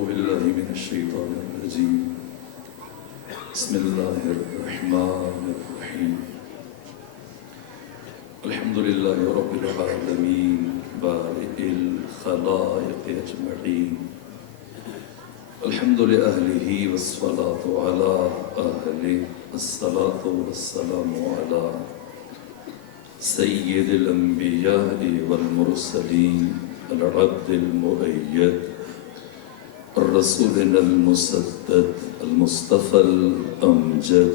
بالله من الشيطان الرجيم بسم الله الرحمن الرحيم الحمد لله رب العالمين بارئ الخلائق أجمعين الحمد لأهله والصلاة على أهله الصلاة والسلام على سيد الأنبياء والمرسلين العبد المؤيد الرسول المسدد المصطفى الأمجد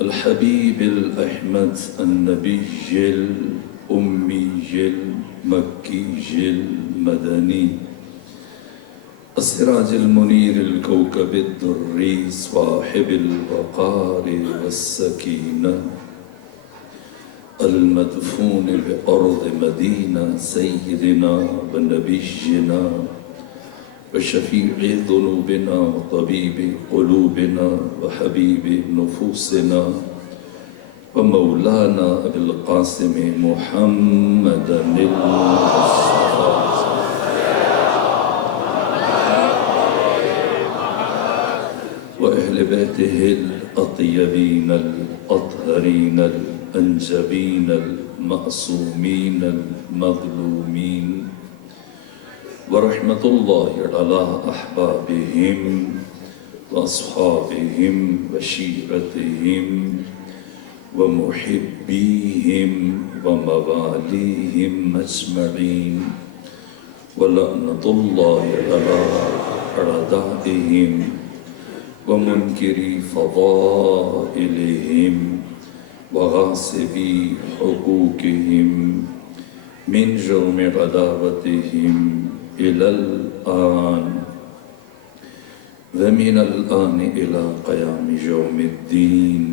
الحبيب الأحمد النبي الأمي المكي المدني السراج المنير الكوكب الدري صاحب الوقار والسكينة المدفون بأرض مدينة سيدنا ونبينا وشفيع ذنوبنا وطبيب قلوبنا وحبيب نفوسنا ومولانا أبي القاسم محمد المصطفى وأهل بيته الأطيبين الأطهرين الأنجبين المعصومين المظلومين ورحمة الله على أحبابهم وأصحابهم وشيعتهم ومحبيهم ومواليهم أجمعين ولعنة الله على أعدائهم ومنكري فضائلهم وغاصبي حقوقهم من جرم عداوتهم إلى الآن ومن الآن إلى قيام يوم الدين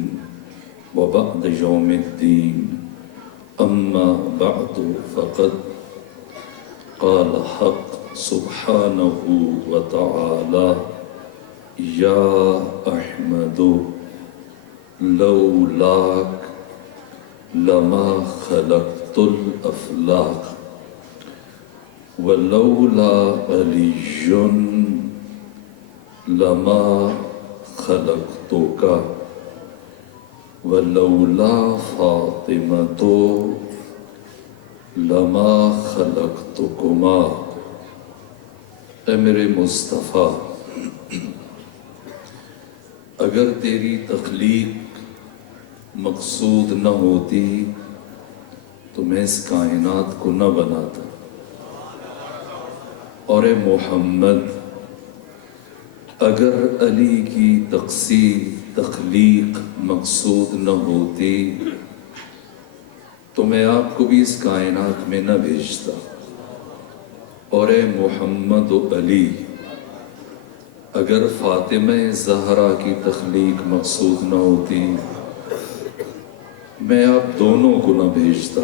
وبعد يوم الدين أما بعد فقد قال حق سبحانه وتعالى يا أحمد لولاك لما خلقت الأفلاك ولولا علي لما خلقتك ولولا فاطمة لما خلقتكما. اے میرے مصطفیٰ، اگر تیری تخلیق مقصود نہ ہوتی تو میں اس کائنات کو نہ بناتا، اور اے محمد اگر علی کی تخلیق مقصود نہ ہوتی تو میں آپ کو بھی اس کائنات میں نہ بھیجتا، اور اے محمد و علی اگر فاطمہ زہرا کی تخلیق مقصود نہ ہوتی میں آپ دونوں کو نہ بھیجتا۔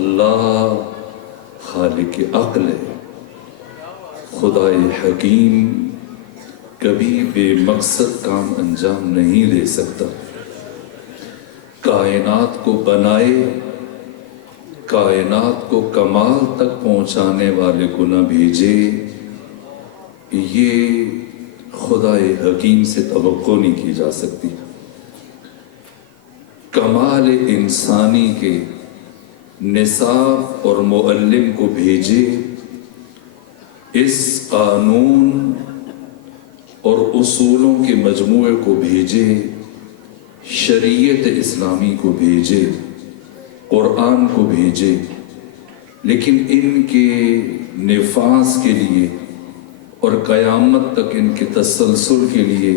اللہ خالق عقل ہے، خدائے حکیم کبھی بے مقصد کام انجام نہیں دے سکتا۔ کائنات کو بنائے، کائنات کو کمال تک پہنچانے والے کو نہ بھیجے، یہ خدائے حکیم سے توقع نہیں کی جا سکتی۔ کمال انسانی کے نصاب اور معلم کو بھیجے، اس قانون اور اصولوں کے مجموعے کو بھیجے، شریعت اسلامی کو بھیجے، قرآن کو بھیجے، لیکن ان کے نفاذ کے لیے اور قیامت تک ان کے تسلسل کے لیے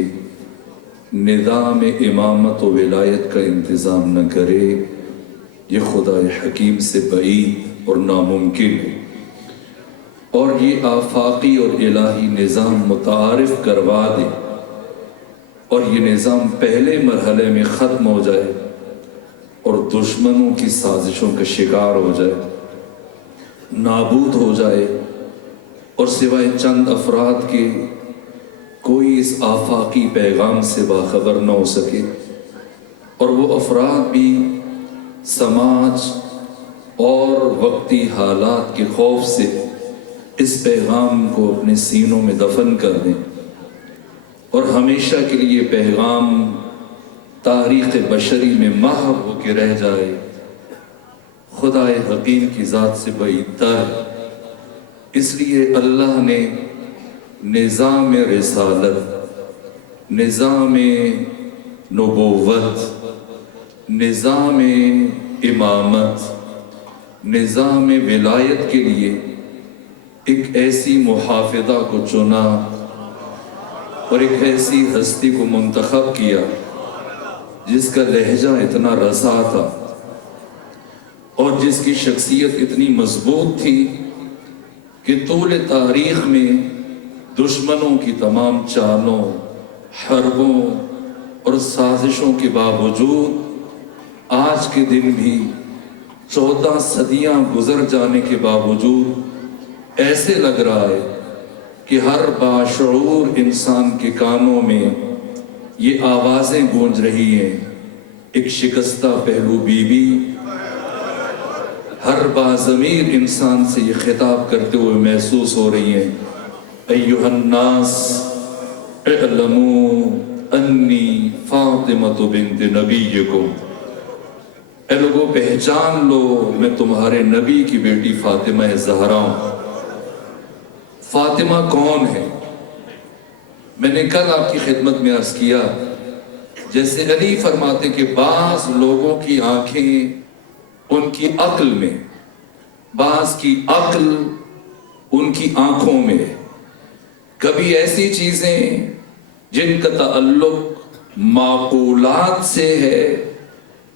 نظام امامت و ولایت کا انتظام نہ کرے، یہ خدائے حکیم سے بعید اور ناممکن ہے۔ اور یہ آفاقی اور الہی نظام متعارف کروا دے اور یہ نظام پہلے مرحلے میں ختم ہو جائے اور دشمنوں کی سازشوں کا شکار ہو جائے، نابود ہو جائے، اور سوائے چند افراد کے کوئی اس آفاقی پیغام سے باخبر نہ ہو سکے، اور وہ افراد بھی سماج اور وقتی حالات کے خوف سے اس پیغام کو اپنے سینوں میں دفن کر دیں اور ہمیشہ کے لیے پیغام تاریخ بشری میں محو ہو کے رہ جائے۔ خدا حکیم کی ذات سے بعید تر، اس لیے اللہ نے نظام رسالت، نظام نبوت، نظام امامت، نظام ولایت کے لیے ایک ایسی محافظہ کو چنا اور ایک ایسی ہستی کو منتخب کیا جس کا لہجہ اتنا رسا تھا اور جس کی شخصیت اتنی مضبوط تھی کہ طول تاریخ میں دشمنوں کی تمام چالوں، حربوں اور سازشوں کے باوجود آج کے دن بھی 14 صدیاں گزر جانے کے باوجود ایسے لگ رہا ہے کہ ہر باشعور انسان کے کانوں میں یہ آوازیں گونج رہی ہیں، ایک شکستہ پہلو بیوی ہر باضمیر انسان سے یہ خطاب کرتے ہوئے محسوس ہو رہی ہیں، ایھا الناس اعلموا انی فاطمۃ بنت نبیکم، اے لوگوں پہچان لو میں تمہارے نبی کی بیٹی فاطمہ زہرا ہوں۔ فاطمہ کون ہے؟ میں نے کل آپ کی خدمت میں عرض کیا، جیسے علی فرماتے کہ بعض لوگوں کی آنکھیں ان کی عقل میں، بعض کی عقل ان کی آنکھوں میں، کبھی ایسی چیزیں جن کا تعلق معقولات سے ہے،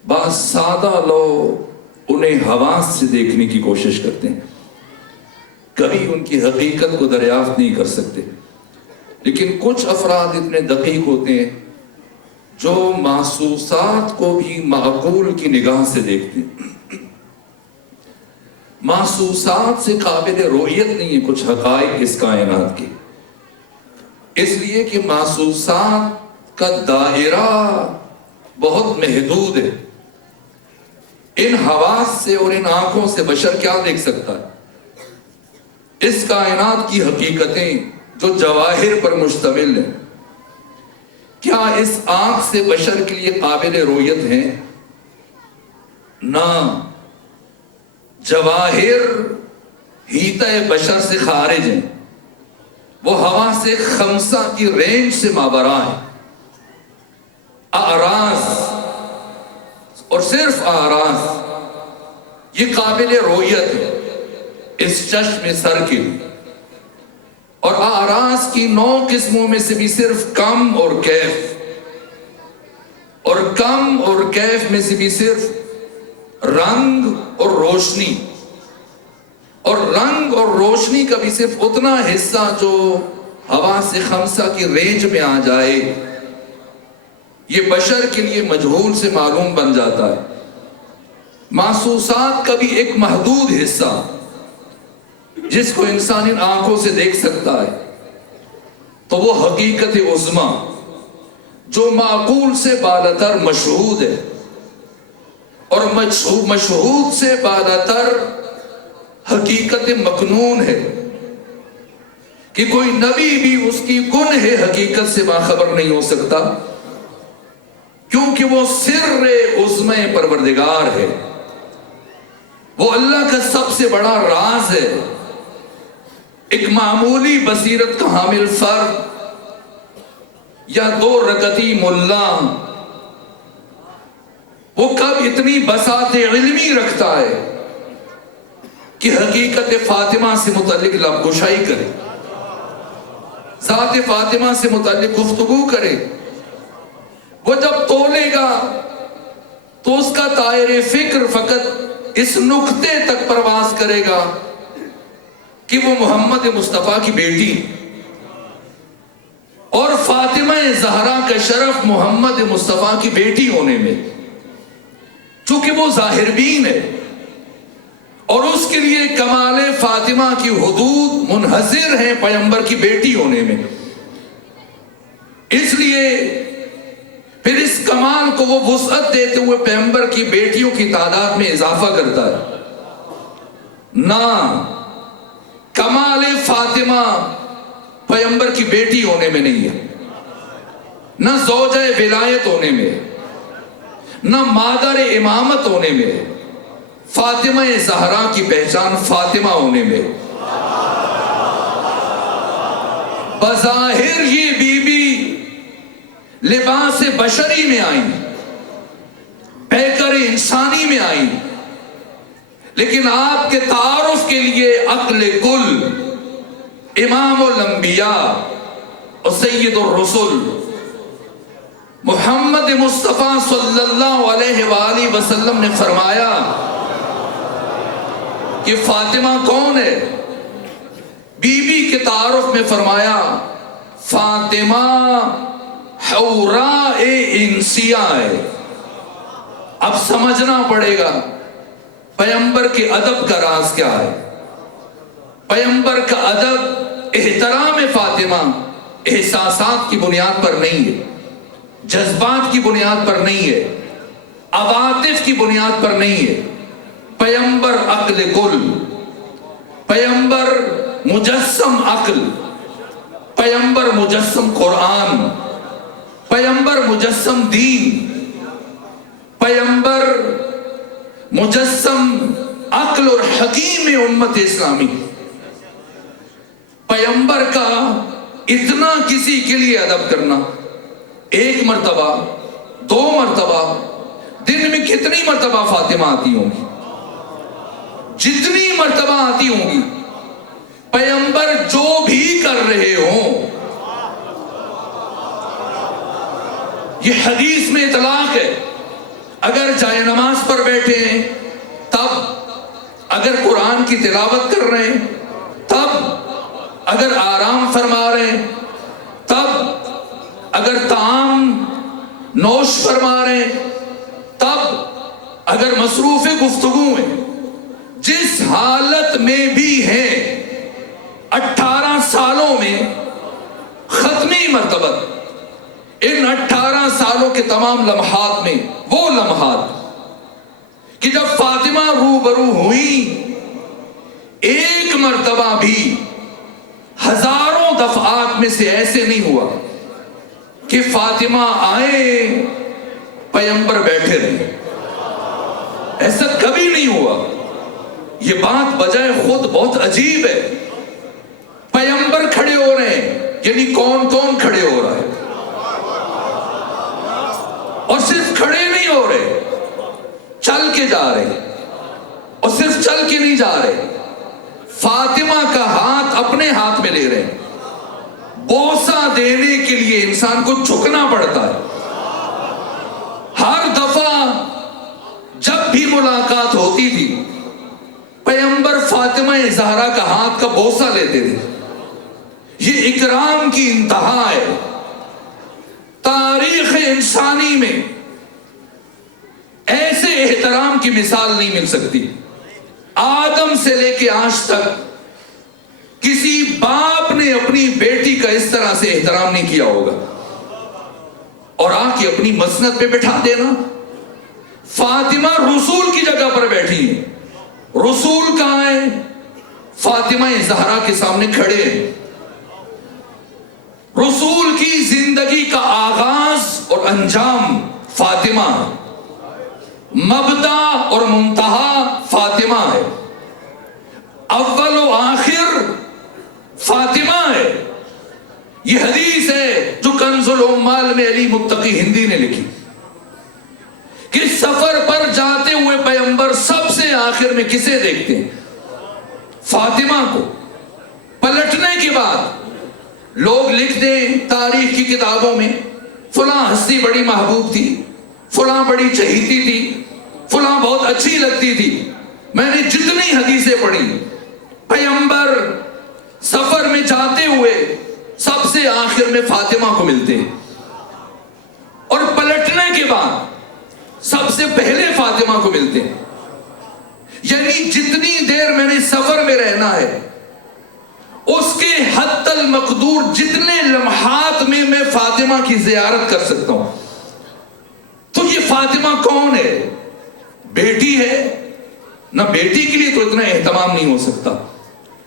بعض سادہ لوگ انہیں حواس سے دیکھنے کی کوشش کرتے ہیں، کبھی ان کی حقیقت کو دریافت نہیں کر سکتے، لیکن کچھ افراد اتنے دقیق ہوتے ہیں جو محسوسات کو بھی معقول کی نگاہ سے دیکھتے ہیں۔ محسوسات سے قابل رؤیت نہیں ہے کچھ حقائق اس کائنات کے، اس لیے کہ محسوسات کا دائرہ بہت محدود ہے۔ ان حواس سے اور ان آنکھوں سے بشر کیا دیکھ سکتا ہے؟ اس کائنات کی حقیقتیں جو جواہر پر مشتمل ہیں، کیا اس آنکھ سے بشر کے لیے قابل رؤیت ہیں؟ نہ، جواہر حیطہ بشر سے خارج ہیں، وہ حواس خمسہ کی رینج سے مابرا ہیں۔ اعراض اور صرف اعراض یہ قابل رؤیت ہے اس چشم سر کے لیے، اور اعراض کی 9 قسموں میں سے بھی صرف کم اور کیف، اور کم اور کیف میں سے بھی صرف رنگ اور روشنی، اور رنگ اور روشنی کا بھی صرف اتنا حصہ جو حواس خمسہ کی رینج میں آ جائے، یہ بشر کے لیے مجہول سے معلوم بن جاتا ہے۔ محسوسات کا بھی ایک محدود حصہ جس کو انسان ان آنکھوں سے دیکھ سکتا ہے، تو وہ حقیقت عظمیٰ جو معقول سے بالاتر مشہود ہے، اور مشہود سے بالاتر حقیقت مکنون ہے، کہ کوئی نبی بھی اس کی کنہ حقیقت سے باخبر نہیں ہو سکتا، کیونکہ وہ سر عظمی پروردگار ہے، وہ اللہ کا سب سے بڑا راز ہے۔ ایک معمولی بصیرت کا حامل فرد یا 2 رکعتی ملا وہ کب اتنی بساط علمی رکھتا ہے کہ حقیقت فاطمہ سے متعلق لب گشائی کرے، ذات فاطمہ سے متعلق گفتگو کرے۔ وہ جب تولے گا تو اس کا دائرہ فکر فقط اس نقطے تک پرواز کرے گا کہ وہ محمد مصطفیٰ کی بیٹی، اور فاطمہ زہرا کا شرف محمد مصطفیٰ کی بیٹی ہونے میں، چونکہ وہ ظاہر بین ہے، اور اس کے لیے کمال فاطمہ کی حدود منحصر ہیں پیغمبر کی بیٹی ہونے میں، اس لیے پھر اس کمال کو وہ وسعت دیتے ہوئے پیغمبر کی بیٹیوں کی تعداد میں اضافہ کرتا ہے۔ نہ، کمال فاطمہ پیغمبر کی بیٹی ہونے میں نہیں ہے، نہ زوجہ ولایت ہونے میں، نہ مادر امامت ہونے میں، فاطمہ زہرا کی پہچان فاطمہ ہونے میں۔ بظاہر یہ بی بی لباس بشری میں آئی، پیکر انسانی میں آئی، لیکن آپ کے تعارف کے لیے عقل کل، امام الانبیاء اور سید الرسل محمد مصطفیٰ صلی اللہ علیہ وآلہ وسلم نے فرمایا کہ فاطمہ کون ہے؟ بی بی کے تعارف میں فرمایا فاطمہ حوراء انسیہ ہے۔ اب سمجھنا پڑے گا پیغمبر کے ادب کا راز کیا ہے۔ پیغمبر کا ادب احترام فاطمہ احساسات کی بنیاد پر نہیں ہے، جذبات کی بنیاد پر نہیں ہے، عواطف کی بنیاد پر نہیں ہے۔ پیغمبر عقل کل، پیغمبر مجسم عقل، پیغمبر مجسم قرآن، پیغمبر مجسم دین، پیغمبر مجسم عقل اور حکیم امت اسلامی۔ پیغمبر کا اتنا کسی کے لیے ادب کرنا، ایک مرتبہ، دو مرتبہ، دن میں کتنی مرتبہ فاطمہ آتی ہوں گی؟ جتنی مرتبہ آتی ہوں گی، پیغمبر جو بھی کر رہے ہوں، یہ حدیث میں اطلاق ہے۔ اگر جائے نماز پر بیٹھے ہیں تب، اگر قرآن کی تلاوت کر رہے ہیں تب، اگر آرام فرما رہے ہیں تب، اگر طعام نوش فرما رہے ہیں تب، اگر مصروف گفتگو میں جس حالت میں بھی ہیں، 18 سالوں میں ختمی مرتبہ، ان 18 سالوں کے تمام لمحات میں وہ لمحات کہ جب فاطمہ روبرو ہوئی، ایک مرتبہ بھی ہزاروں دفعات میں سے ایسے نہیں ہوا کہ فاطمہ آئے پیغمبر بیٹھے رہے، ایسا کبھی نہیں ہوا۔ یہ بات بجائے خود بہت عجیب ہے۔ پیغمبر کھڑے ہو رہے ہیں، یعنی کون کون کھڑے ہو رہا ہے؟ اور صرف کھڑے نہیں ہو رہے، چل کے جا رہے، اور صرف چل کے نہیں جا رہے، فاطمہ کا ہاتھ اپنے ہاتھ میں لے رہے ہیں۔ بوسہ دینے کے لیے انسان کو جھکنا پڑتا ہے۔ ہر دفعہ جب بھی ملاقات ہوتی تھی، پیغمبر فاطمہ زہرا کا ہاتھ کا بوسہ لیتے تھے۔ یہ اکرام کی انتہا ہے۔ تاریخ انسانی میں ایسے احترام کی مثال نہیں مل سکتی۔ آدم سے لے کے آج تک کسی باپ نے اپنی بیٹی کا اس طرح سے احترام نہیں کیا ہوگا، اور آ کے اپنی مسند پہ بٹھا دینا۔ فاطمہ رسول کی جگہ پر بیٹھی ہیں، رسول کہاں ہے؟ فاطمہ زہرا کے سامنے کھڑے ہیں۔ رسول کی زندگی کا آغاز اور انجام فاطمہ، مبدا اور منتہا فاطمہ ہے، اول و آخر فاطمہ ہے۔ یہ حدیث ہے جو کنز العمال میں علی متقی ہندی نے لکھی کہ سفر پر جاتے ہوئے پیغمبر سب سے آخر میں کسے دیکھتے ہیں؟ فاطمہ کو۔ پلٹنے کے بعد لوگ لکھ دیں تاریخ کی کتابوں میں فلاں ہستی بڑی محبوب تھی، فلاں بڑی چہیتی تھی، فلاں بہت اچھی لگتی تھی۔ میں نے جتنی حدیثیں پڑھی، پیغمبر سفر میں جاتے ہوئے سب سے آخر میں فاطمہ کو ملتے، اور پلٹنے کے بعد سب سے پہلے فاطمہ کو ملتے۔ یعنی جتنی دیر میں نے سفر میں رہنا ہے، اس کے حد المقدور جتنے لمحات میں میں فاطمہ کی زیارت کر سکتا ہوں۔ تو یہ فاطمہ کون ہے؟ بیٹی ہے، نہ بیٹی کے لیے تو اتنا اہتمام نہیں ہو سکتا۔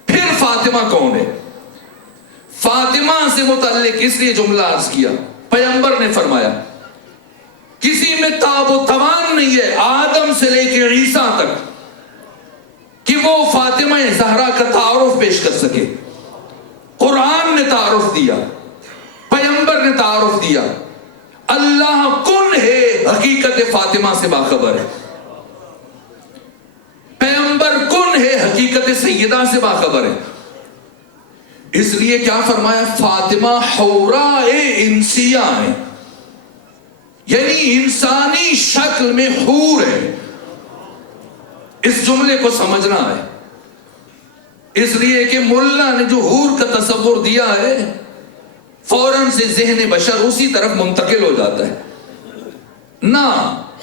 پھر فاطمہ کون ہے؟ فاطمہ سے متعلق اس لیے جملہ عرض کیا، پیغمبر نے فرمایا کسی میں تاب و توان نہیں ہے آدم سے لے کے عیسیٰ تک کہ وہ فاطمہ زہرا کا تعارف پیش کر سکے۔ قرآن نے تعارف دیا، پیغمبر نے تعارف دیا، اللہ کن ہے حقیقت فاطمہ سے باخبر ہے، پیغمبر کن ہے حقیقت سیدہ سے باخبر ہے۔ اس لیے کیا فرمایا؟ فاطمہ حوراء انسیہ ہے، یعنی انسانی شکل میں حور ہے۔ اس جملے کو سمجھنا ہے، اس لیے کہ ملا نے جو حور کا تصور دیا ہے فوراً سے ذہن بشر اسی طرف منتقل ہو جاتا ہے۔ نہ،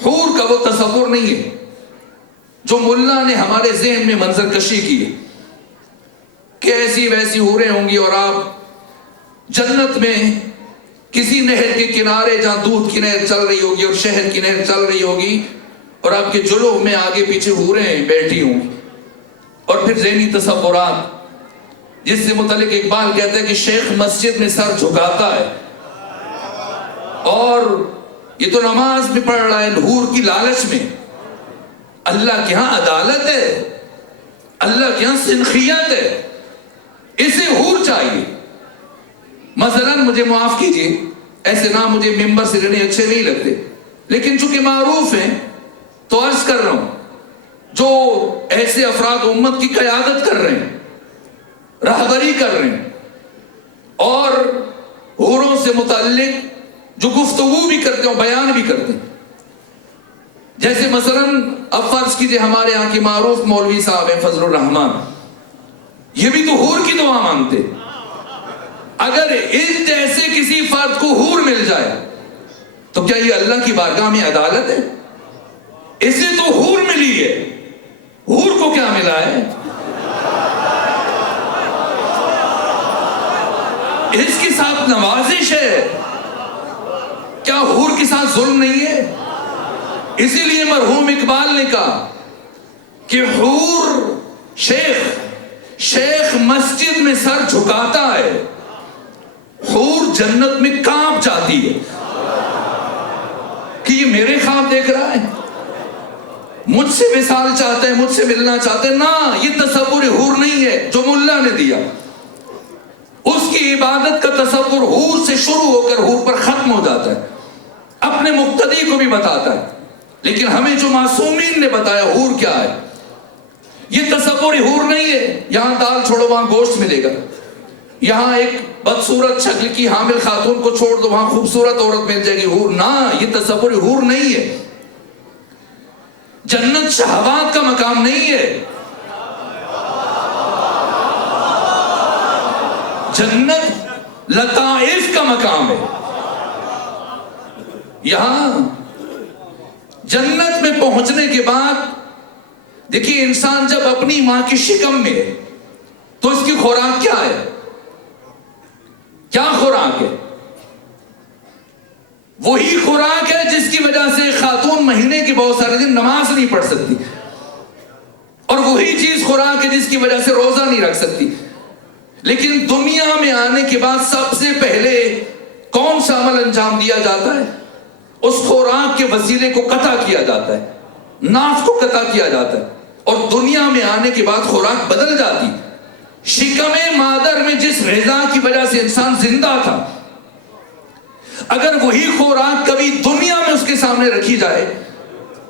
حور کا وہ تصور نہیں ہے جو ملا نے ہمارے ذہن میں منظر کشی کی ہے کہ ایسی ویسی حوریں ہوں گی اور آپ جنت میں کسی نہر کے کنارے جہاں دودھ کی نہر چل رہی ہوگی اور شہد کی نہر چل رہی ہوگی اور آپ کے جلوہ میں آگے پیچھے حوریں بیٹھی ہوں گی، اور پھر ذہنی تصورات جس سے متعلق اقبال کہتا ہے کہ شیخ مسجد میں سر جھکاتا ہے اور یہ تو نماز میں پڑھ رہا ہے حور کی لالچ میں۔ اللہ کے ہاں عدالت ہے، اللہ کے ہاں سنخیت ہے، اسے حور چاہیے۔ مثلا مجھے معاف کیجئے، ایسے نام مجھے ممبر سے لینے اچھے نہیں لگتے، لیکن چونکہ معروف ہیں تو عرض کر رہا ہوں، جو ایسے افراد امت کی قیادت کر رہے ہیں، رہبری کر رہے ہیں اور حوروں سے متعلق جو گفتگو بھی کرتے ہیں بیان بھی کرتے ہیں، جیسے مثلا اب فرض کیجئے ہمارے یہاں کی معروف مولوی صاحب ہیں فضل الرحمان، یہ بھی تو حور کی دعا مانگتے۔ اگر ان جیسے کسی فرد کو حور مل جائے تو کیا یہ اللہ کی بارگاہ میں عدالت ہے؟ اسے تو حور ملی ہے، حور کو کیا ملا ہے؟ اس کے ساتھ نوازش ہے، کیا حور کے ساتھ ظلم نہیں ہے؟ اسی لیے مرحوم اقبال نے کہا کہ حور شیخ مسجد میں سر جھکاتا ہے، حور جنت میں کانپ جاتی ہے کہ یہ میرے خواب دیکھ رہا ہے، مجھ سے مثال چاہتا ہے، مجھ سے ملنا چاہتا ہے۔ نہ، یہ تصور حور نہیں ہے جو ملا نے دیا۔ اس کی عبادت کا تصور حور سے شروع ہو کر حور پر ختم ہو جاتا ہے، اپنے مقتدی کو بھی بتاتا ہے، لیکن ہمیں جو معصومین نے بتایا حور کیا ہے، یہ تصور حور نہیں ہے۔ یہاں دال چھوڑو وہاں گوشت ملے گا، یہاں ایک بدصورت شکل کی حامل خاتون کو چھوڑ دو وہاں خوبصورت عورت مل جائے گی، حور۔ نہ، یہ تصور حور نہیں ہے۔ جنت شہوات کا مقام نہیں ہے، جنت لطائف کا مقام ہے۔ یہاں جنت میں پہنچنے کے بعد دیکھیے انسان جب اپنی ماں کی شکم میں ہے تو اس کی خوراک کیا ہے؟ کیا خوراک ہے؟ وہی خوراک ہے جس کی وجہ سے خاتون مہینے کے بہت سارے دن نماز نہیں پڑھ سکتی، اور وہی چیز خوراک ہے جس کی وجہ سے روزہ نہیں رکھ سکتی۔ لیکن دنیا میں آنے کے بعد سب سے پہلے کون سا عمل انجام دیا جاتا ہے؟ اس خوراک کے وسیلے کو قطع کیا جاتا ہے، ناف کو قطع کیا جاتا ہے، اور دنیا میں آنے کے بعد خوراک بدل جاتی۔ شکم مادر میں جس غذا کی وجہ سے انسان زندہ تھا، اگر وہی خوراک کبھی دنیا میں اس کے سامنے رکھی جائے،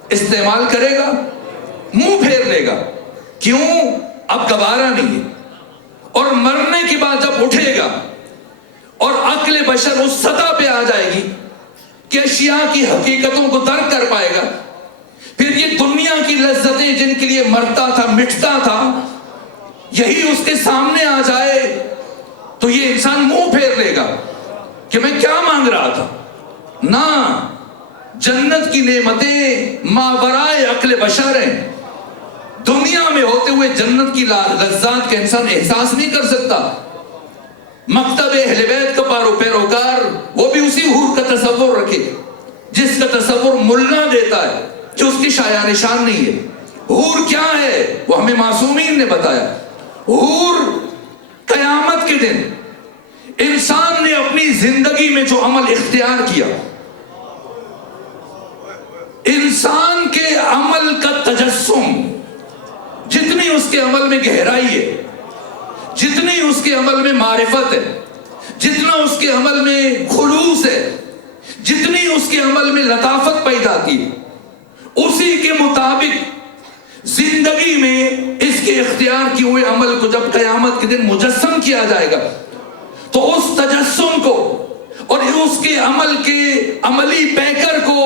استعمال کرے گا؟ منہ پھیر لے گا، کیوں؟ اب گوارا نہیں ہے۔ اور مرنے کے بعد جب اٹھے گا اور عقل بشر اس سطح پہ آ جائے گی کہ اشیاء کی حقیقتوں کو درک کر پائے گا، پھر یہ دنیا کی لذتیں جن کے لیے مرتا تھا مٹتا تھا یہی اس کے سامنے آ جائے تو یہ انسان منہ پھیر لے گا کہ میں کیا مانگ رہا تھا۔ نہ، جنت کی نعمتیں ماورائے عقل بشر ہیں، دنیا میں ہوتے ہوئے جنت کی لذات کا انسان احساس نہیں کر سکتا۔ مکتب اہل بیت کا پیروکار وہ بھی اسی حور کا تصور رکھے جس کا تصور ملا دیتا ہے جو اس کی شایع نشان نہیں ہے۔ حور کیا ہے وہ ہمیں معصومین نے بتایا۔ حور قیامت کے دن انسان نے اپنی زندگی میں جو عمل اختیار کیا، انسان کے عمل کا تجسم، جتنی اس کے عمل میں گہرائی ہے، جتنی اس کے عمل میں معرفت ہے، جتنا اس کے عمل میں خلوص ہے، جتنی اس کے عمل میں لطافت پیدا آتی ہے، اسی کے مطابق زندگی میں اس کے اختیار کیے ہوئے عمل کو جب قیامت کے دن مجسم کیا جائے گا تو اس تجسم کو اور اس کے عمل کے عملی پیکر کو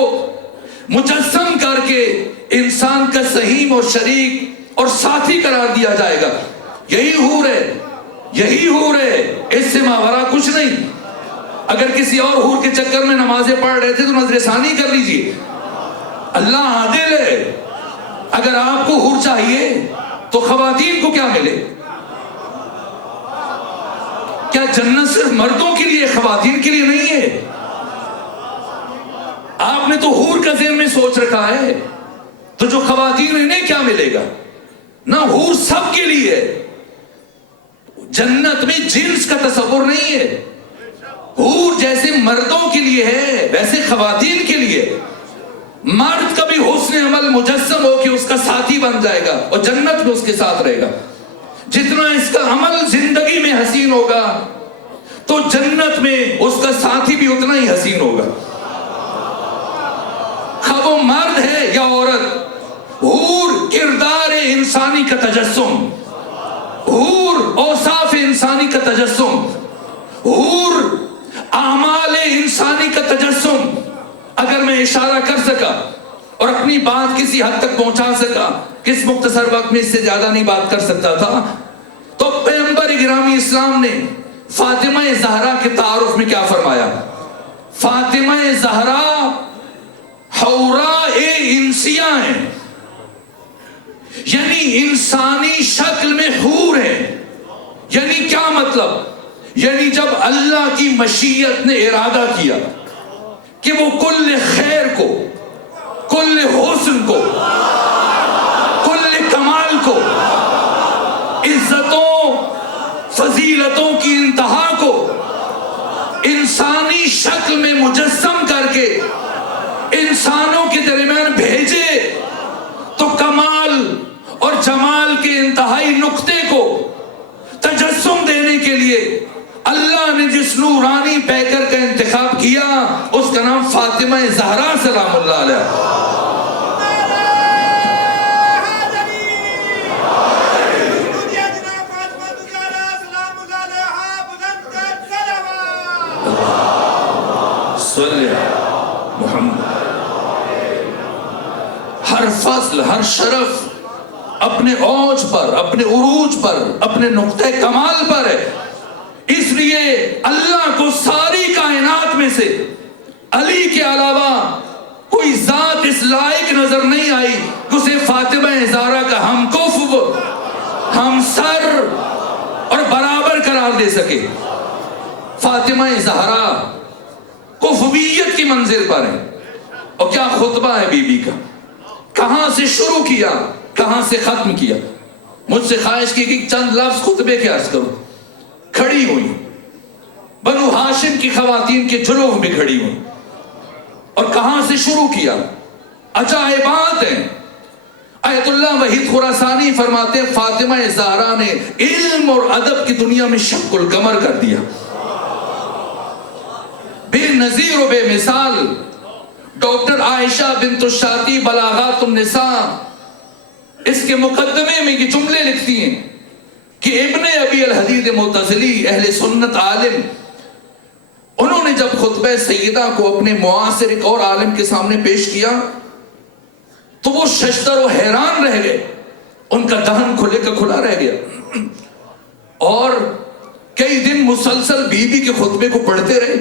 مجسم کر کے انسان کا سہیم اور شریک اور ساتھی قرار دیا جائے گا۔ یہی حور ہے، یہی حور ہے، اس سے ماورا کچھ نہیں۔ اگر کسی اور حور کے چکر میں نمازیں پڑھ رہے تھے تو نظر ثانی کر لیجئے، اللہ عادل ہے۔ اگر آپ کو حور چاہیے تو خواتین کو کیا ملے؟ کیا جنت صرف مردوں کے لیے خواتین کے لیے نہیں ہے؟ آپ نے تو حور کا ذہن میں سوچ رکھا ہے، تو جو خواتین انہیں کیا ملے گا؟ نہ، حور سب کے لیے ہے۔ جنت میں جنس کا تصور نہیں ہے۔ حور جیسے مردوں کے لیے ہے ویسے خواتین کے لیے۔ مرد کا بھی حسن عمل مجسم ہو کہ اس کا ساتھی بن جائے گا اور جنت میں اس کے ساتھ رہے گا۔ جتنا اس کا عمل زندگی میں حسین ہوگا تو جنت میں اس کا ساتھی بھی اتنا ہی حسین ہوگا، خواہ وہ مرد ہے یا عورت۔ حور کردار انسانی کا تجسم، حور اوصاف انسانی کا تجسم، حور اعمال انسانی کا تجسم۔ اگر میں اشارہ کر سکا اور اپنی بات کسی حد تک پہنچا سکا، کس مختصر وقت میں اس سے زیادہ نہیں بات کر سکتا تھا، تو پیغمبر گرامی اسلام نے فاطمہ زہرا کے تعارف میں کیا فرمایا؟ فاطمہ زہرا حوراء انسیہ ہیں، یعنی انسانی شکل میں حور ہے۔ یعنی کیا مطلب؟ یعنی جب اللہ کی مشیت نے ارادہ کیا کہ وہ کل خیر کو، کل حسن کو، کل کمال کو، عزتوں فضیلتوں کی انتہا کو انسانی شکل میں مجسم کر کے انسانوں کے درمیان بھیجے، تو کمال اور جمال کے انتہائی نقطے کو تجسم دینے کے لیے اللہ نے جس نورانی پیکر کا انتخاب کیا اس کا نام فاطمہ زہرا سلام اللہ علیہ۔ ہر فضل، ہر شرف اپنے اوج پر، اپنے عروج پر، اپنے نقطہ کمال پر ہے۔ اس لیے اللہ کو ساری کائنات میں سے علی کے علاوہ کوئی ذات اس لائق نظر نہیں آئی کہ اسے فاطمہ زہرا کا ہم کف، ہم سر اور برابر قرار دے سکے۔ فاطمہ زہرا کفویت کی منزل پر ہے۔ اور کیا خطبہ ہے بی بی کا، کہاں سے شروع کیا، کہاں سے ختم کیا۔ مجھ سے خواہش کی کہ چند لفظ خطبے کے عرض کروں۔ کھڑی ہوئی بنو ہاشم کی خواتین کے جلوہ میں کھڑی ہوئی، اور کہاں سے شروع کیا۔ عجائبات ہیں۔ آیت اللہ وحید خراسانی فرماتے ہیں فاطمہ زہرا نے علم اور ادب کی دنیا میں شق القمر کر دیا، بے نظیر و بے مثال۔ ڈاکٹر عائشہ بنت الشاطی بلاغات النساء اس کے مقدمے میں یہ جملے لکھتی ہیں کہ ابن ابی الحدید معتزلی اہل سنت عالم، انہوں نے جب خطبہ سیدہ کو اپنے معاصر ایک اور عالم کے سامنے پیش کیا تو وہ ششدر و حیران رہ گئے، ان کا دہن کھلے کا کھلا رہ گیا، اور کئی دن مسلسل بی بی کے خطبے کو پڑھتے رہے۔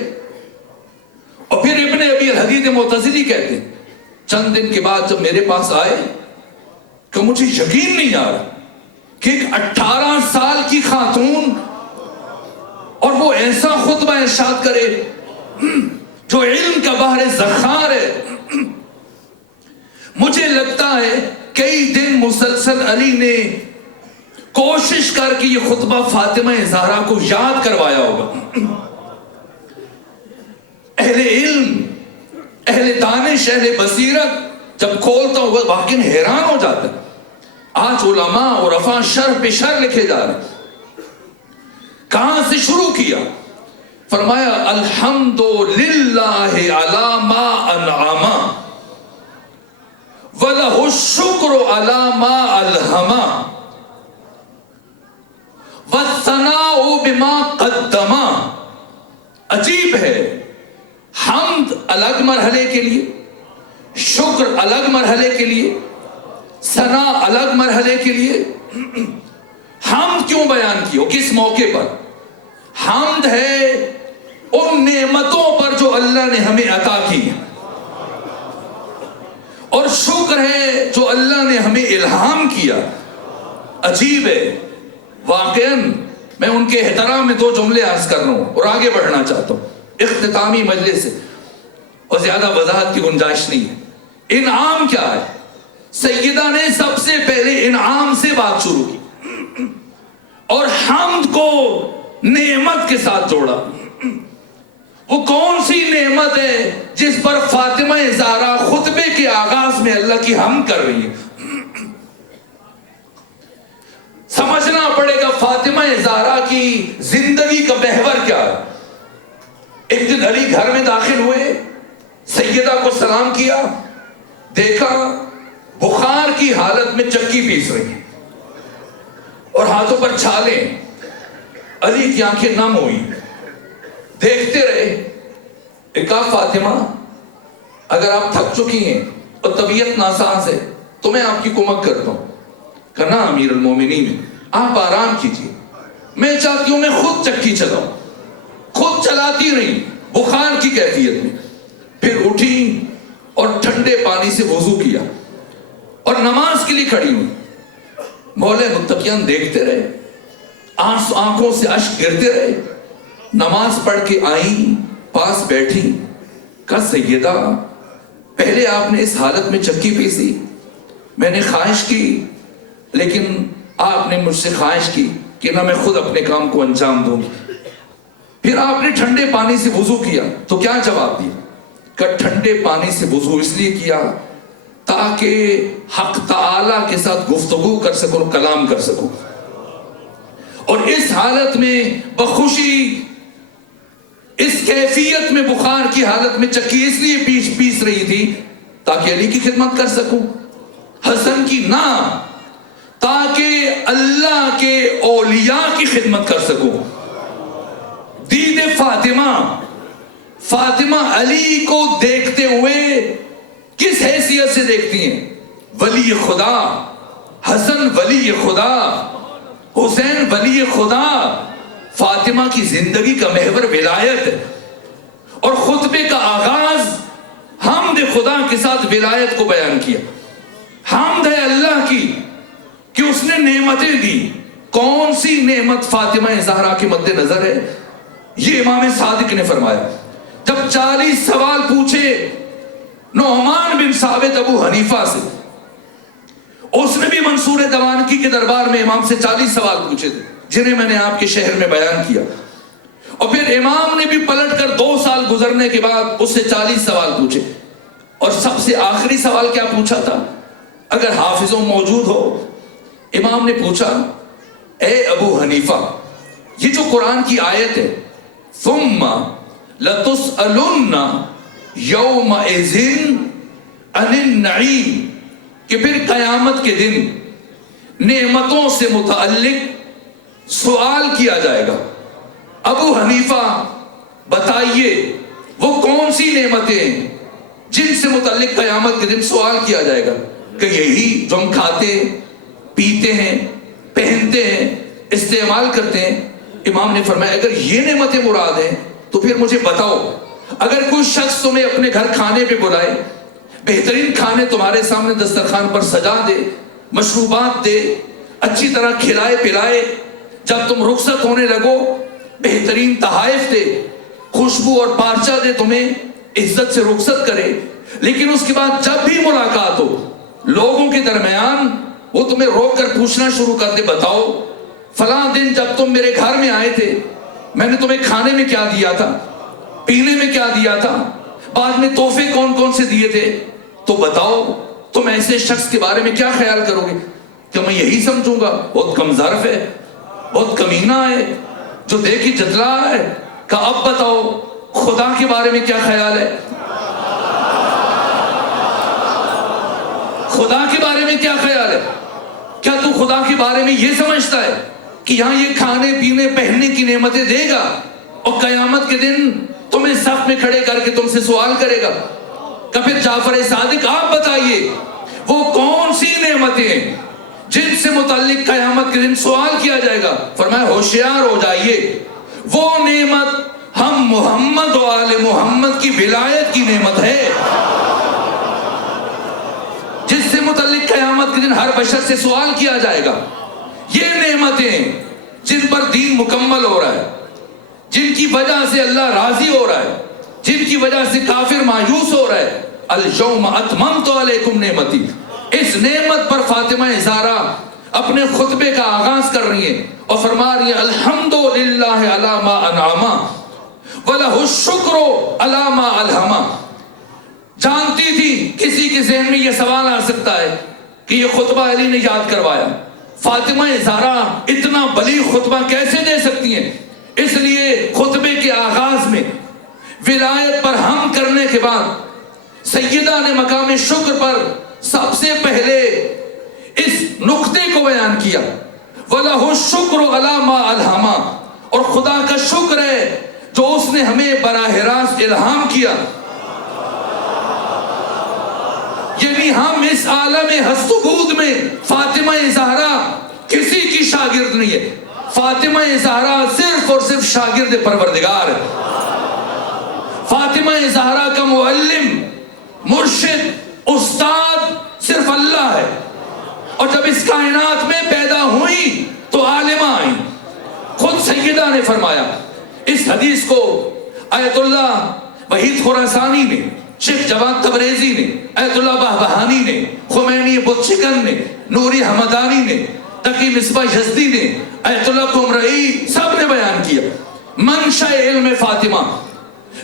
اور پھر ابن ابی الحدید معتزلی کہتے ہیں چند دن کے بعد جب میرے پاس آئے کہ مجھے یقین نہیں آ رہا کہ ایک 18 سال کی خاتون اور وہ ایسا خطبہ ارشاد کرے جو علم کا بحر ذخار ہے۔ مجھے لگتا ہے کئی دن مسلسل علی نے کوشش کر کے یہ خطبہ فاطمہ زہرا کو یاد کروایا ہوگا. اہل علم، اہل دانش، اہل بصیرت جب کھولتا ہوگا واقعی حیران ہو جاتا ہے. آج علماء اور عرفاء شر پہ شر لکھے جا رہے ہیں. کہاں سے شروع کیا؟ فرمایا الحمدللہ علی ما انعم وَلَهُ الشُّكْرُ عَلَى مَا أَلْهَمَا وَالثَّنَاءُ بِمَا قَدَّمَا. عجیب ہے، حمد الگ مرحلے کے لیے، شکر الگ مرحلے کے لیے، ثنا الگ مرحلے کے لیے. حمد کیوں بیان کی؟ کس موقع پر؟ حمد ہے ان نعمتوں پر جو اللہ نے ہمیں عطا کی، اور شکر ہے جو اللہ نے ہمیں الہام کیا. عجیب ہے واقعاً. میں ان کے احترام میں 2 جملے عرض کر رہا ہوں اور آگے بڑھنا چاہتا ہوں. اختتامی مجلس سے اور زیادہ وضاحت کی گنجائش نہیں ہے. انعام کیا ہے؟ سیدہ نے سب سے پہلے انعام سے بات شروع کی اور حمد کو نعمت کے ساتھ جوڑا. وہ کون سی نعمت ہے جس پر فاطمہ زہرا خطبے کے آغاز میں اللہ کی حمد کر رہی ہے؟ سمجھنا پڑے گا فاطمہ زہرا کی زندگی کا محور کیا ہے. ایک دن علی گھر میں داخل ہوئے، سیدہ کو سلام کیا، دیکھا بخار کی حالت میں چکی پیس رہی ہیں اور ہاتھوں پر چھالیں. علی کی آنکھیں نم ہوئی، دیکھتے رہے. کہا فاطمہ اگر آپ تھک چکی ہیں اور طبیعت ناساز ہے تو میں آپ کی کمک کرتا ہوں. کہا نا امیر المومنین، آپ آرام کیجیے، میں چاہتی ہوں میں خود چکی چلاؤں. خود چلاتی رہی بخار کی کیفیت میں. پھر اٹھی اور ٹھنڈے پانی سے وضو کیا اور نماز کے لیے کھڑی ہوئی. مولے متقیان دیکھتے رہے، آنکھوں سے اشک گرتے رہے. نماز پڑھ کے آئیں، پاس بیٹھی. کہا سیدہ پہلے آپ نے اس حالت میں چکی پیسی، میں نے خواہش کی لیکن آپ نے مجھ سے خواہش کی کہ نہ میں خود اپنے کام کو انجام دوں. پھر آپ نے ٹھنڈے پانی سے وضو کیا تو کیا جواب دیا؟ کہ ٹھنڈے پانی سے وضو اس لیے کیا تاکہ حق تعالیٰ کے ساتھ گفتگو کر سکوں، کلام کر سکوں. اور اس حالت میں بخوشی، اس کیفیت میں بخار کی حالت میں چکی اس لیے پیس رہی تھی تاکہ علی کی خدمت کر سکوں، حسن کی نہ، تاکہ اللہ کے اولیاء کی خدمت کر سکوں. دید فاطمہ علی کو دیکھتے ہوئے کس حیثیت سے دیکھتی ہیں؟ ولی خدا. حسن ولی خدا، حسین ولی خدا. فاطمہ کی زندگی کا محور ولایت ہے اور خطبے کا آغاز حمد خدا کے ساتھ ولایت کو بیان کیا. حمد ہے اللہ کی کہ اس نے نعمتیں دی. کون سی نعمت فاطمہ زہرا کے مد نظر ہے؟ یہ امام صادق نے فرمایا جب 40 سوال پوچھے نعمان بن ثابت ابو حنیفہ سے، اس نے بھی منصور دوانکی کے دربار میں امام سے 40 سوال پوچھے تھے جنہیں میں نے آپ کے شہر میں بیان کیا. اور پھر امام نے بھی پلٹ کر 2 سال گزرنے کے بعد اس سے 40 سوال پوچھے. اور سب سے آخری سوال کیا پوچھا تھا؟ اگر حافظوں موجود ہو، امام نے پوچھا اے ابو حنیفہ، یہ جو قرآن کی آیت ہے ثم لتسألن یومئذ عن النعیم، کہ پھر قیامت کے دن نعمتوں سے متعلق سوال کیا جائے گا. ابو حنیفہ بتائیے وہ کون سی نعمتیں ہیں جن سے متعلق قیامت کے دن سوال کیا جائے گا؟ کہ یہی جو ہم کھاتے پیتے ہیں، پہنتے ہیں، استعمال کرتے ہیں. امام نے فرمایا اگر یہ نعمتیں مراد ہیں تو پھر مجھے بتاؤ. اگر کوئی شخص تمہیں اپنے گھر کھانے پہ بلائے، بہترین کھانے تمہارے سامنے دسترخوان پر سجا دے، مشروبات دے، اچھی طرح کھلائے پلائے، جب تم رخصت ہونے لگو بہترین تحائف دے، خوشبو اور پارچہ دے، تمہیں عزت سے رخصت کرے، لیکن اس کے بعد جب بھی ملاقات ہو لوگوں کے درمیان وہ تمہیں روک کر پوچھنا شروع کر دے بتاؤ فلاں دن جب تم میرے گھر میں آئے تھے میں نے تمہیں کھانے میں کیا دیا تھا، پینے میں کیا دیا تھا، بعد میں تحفے کون کون سے دیے تھے، تو بتاؤ تم ایسے شخص کے بارے میں کیا خیال کرو گے؟ کہ میں یہی سمجھوں گا بہت کم ظرف ہے، بہت کمینہ ہے، جو دے کے جتلا رہا ہے؟ کہ اب بتاؤ خدا کے بارے میں کیا خیال ہے؟ خدا کے بارے میں کیا خیال ہے؟ کیا تو خدا کے بارے میں یہ سمجھتا ہے کہ یہاں یہ کھانے پینے پہننے کی نعمتیں دے گا اور قیامت کے دن تمہیں صف میں کھڑے کر کے تم سے سوال کرے گا؟ کہ پھر جعفر صادق آپ بتائیے وہ کون سی نعمتیں ہیں جن سے متعلق قیامت کے دن سوال کیا جائے گا؟ فرمایا ہوشیار ہو جائیے، وہ نعمت ہم محمد و آل محمد کی ولایت کی نعمت ہے، جس سے متعلق قیامت کے دن ہر بشر سے سوال کیا جائے گا۔ یہ نعمتیں جن پر دین مکمل ہو رہا ہے، جن کی وجہ سے اللہ راضی ہو رہا ہے، جن کی وجہ سے کافر مایوس ہو رہا ہے، اليوم اتممت علیکم نعمتی، اس نعمت پر فاطمہ زہرا اپنے خطبے کا آغاز کر رہی ہیں اور فرما رہی ہیں الحمدللہ علی ما انعم ولہ الشکر علی ما الہم۔ جانتی تھی کسی کے ذہن میں یہ سوال آ سکتا ہے کہ یہ خطبہ علی نے یاد کروایا، فاطمہ زہرا اتنا بلیغ خطبہ کیسے دے سکتی ہیں؟ اس لیے خطبے کے آغاز میں ولایت پر ہم کرنے کے بعد سیدہ نے مقام شکر پر سب سے پہلے اس نقطے کو بیان کیا، وَلَهُ الشُّكْرُ عَلَى مَا أَلْهَمَا، اور خدا کا شکر ہے جو اس نے ہمیں براہ راست الہام کیا۔ یعنی ہم اس عالم ہست و بود میں فاطمہ زہرا کسی کی شاگرد نہیں ہے، فاطمہ زہرا صرف اور صرف شاگرد پروردگار ہے۔ فاطمہ زہرا کا معلم، مرشد، استاد صرف اللہ ہے، اور جب اس کائنات میں پیدا ہوئی تو عالمہ آئیں۔ خود سیدہ نے فرمایا، اس حدیث کو آیت اللہ وحید خراسانی نے، شیخ جواد تبریزی نے، آیت اللہ بہبہانی نے، خمینی بچکن نے، نوری حمدانی نے، تقی مصباح یزدی نے، آیت اللہ قمرئی، سب نے بیان کیا منشأ علم فاطمہ،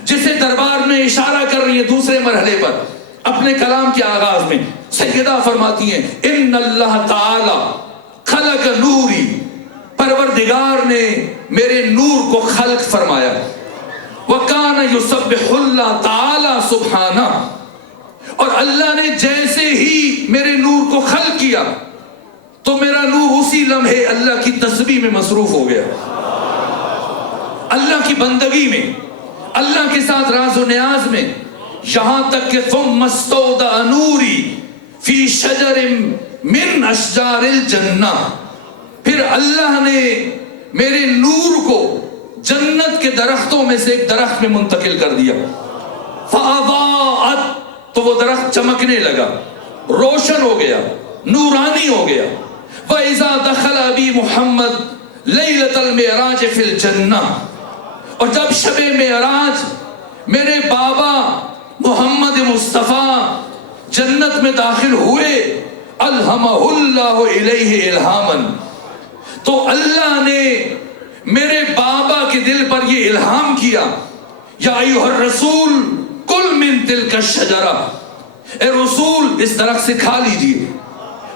جسے دربار میں اشارہ کر رہی ہے دوسرے مرحلے پر اپنے کلام کے آغاز میں۔ سیدہ فرماتی ہیں ان اللہ تعالی خلق نوری، پروردگار نے میرے نور کو خلق فرمایا، وَكَانَ يُسَبِّحُ اللَّهُ تعالی سبحانہ، اور اللہ نے جیسے ہی میرے نور کو خلق کیا تو میرا نور اسی لمحے اللہ کی تسبیح میں مصروف ہو گیا، اللہ کی بندگی میں، اللہ کے ساتھ راز و نیاز میں، یہاں تک کہ ثم استودع نوری فی شجر من اشجار الجنہ، پھر اللہ نے میرے نور کو جنت کے درختوں میں سے ایک درخت میں منتقل کر دیا، فاضاءت، تو وہ درخت چمکنے لگا، روشن ہو گیا، نورانی ہو گیا۔ وَإِذَا دَخَلَ أَبِي مُحَمَّدْ لَيْلَةَ الْمِعْرَاجِ فِي الْجَنَّةِ، اور جب شب معراج میرے بابا محمد مصطفیٰ جنت میں داخل ہوئے، الہمہ اللہ الیہ الہامن، تو اللہ نے میرے بابا کے دل پر یہ الہام کیا، یا ایھا الرسول کل من تلک الشجرہ، اے رسول اس درخت سے کھا لیجئے،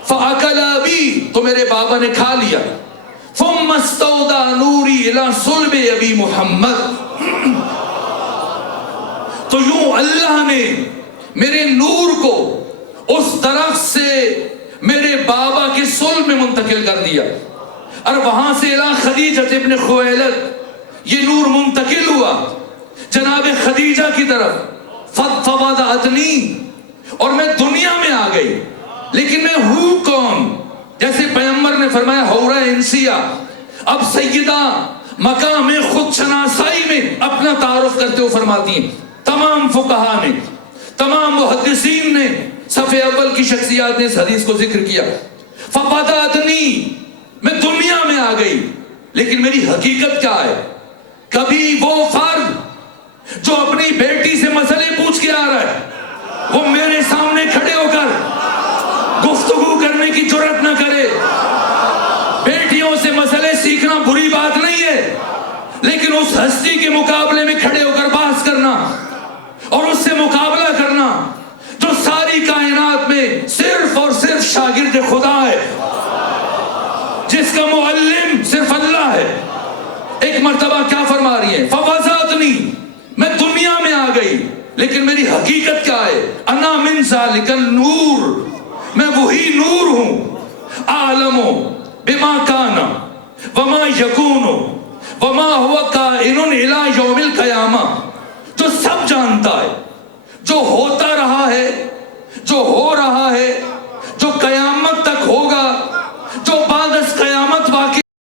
فاکل ابی، تو میرے بابا نے کھا لیا، ثم استودع نوری الی صلب ابی محمد، تو یوں اللہ نے میرے نور کو اس درخت سے میرے بابا کے صلب میں منتقل کر دیا، اور وہاں سے الی خدیجہ ابن خویلد یہ نور منتقل ہوا جناب خدیجہ کی طرف، فوضعتنی، اور میں دنیا میں آ گئی، لیکن میں ہوں کون؟ جیسے پیغمبر نے فرمایا حورہ انسیہ، اب سیدہ مقام خود شناسائی میں اپنا تعارف کرتے ہوئے فرماتی ہیں، تمام فقہا نے، تمام محدثین نے، صف اول کی شخصیات نے اس حدیث کو ذکر کیا، فبدأتنی، میں دنیا میں آ گئی، لیکن میری حقیقت کیا ہے؟ کبھی وہ فرد جو اپنی بیٹی سے مسئلے پوچھ کے آ رہا ہے وہ میرے سامنے کھڑے ہو کر گفتگو کرنے کی جرات نہ کرے، بیٹیوں سے مسئلے اس ہستی کے مقابلے میں کھڑے ہو کر بحث کرنا اور اس سے مقابلہ کرنا جو ساری کائنات میں صرف اور صرف شاگرد خدا ہے، جس کا معلم صرف اللہ ہے. ایک مرتبہ کیا فرما رہی ہے؟ فوزاتنی، میں دنیا میں آ گئی لیکن میری حقیقت کیا ہے؟ انا من ذالک النور، میں وہی نور ہوں. اعلم بما کان وما یکون وما هو کائن الی یوم القیامہ، جو سب جانتا ہے، جو ہوتا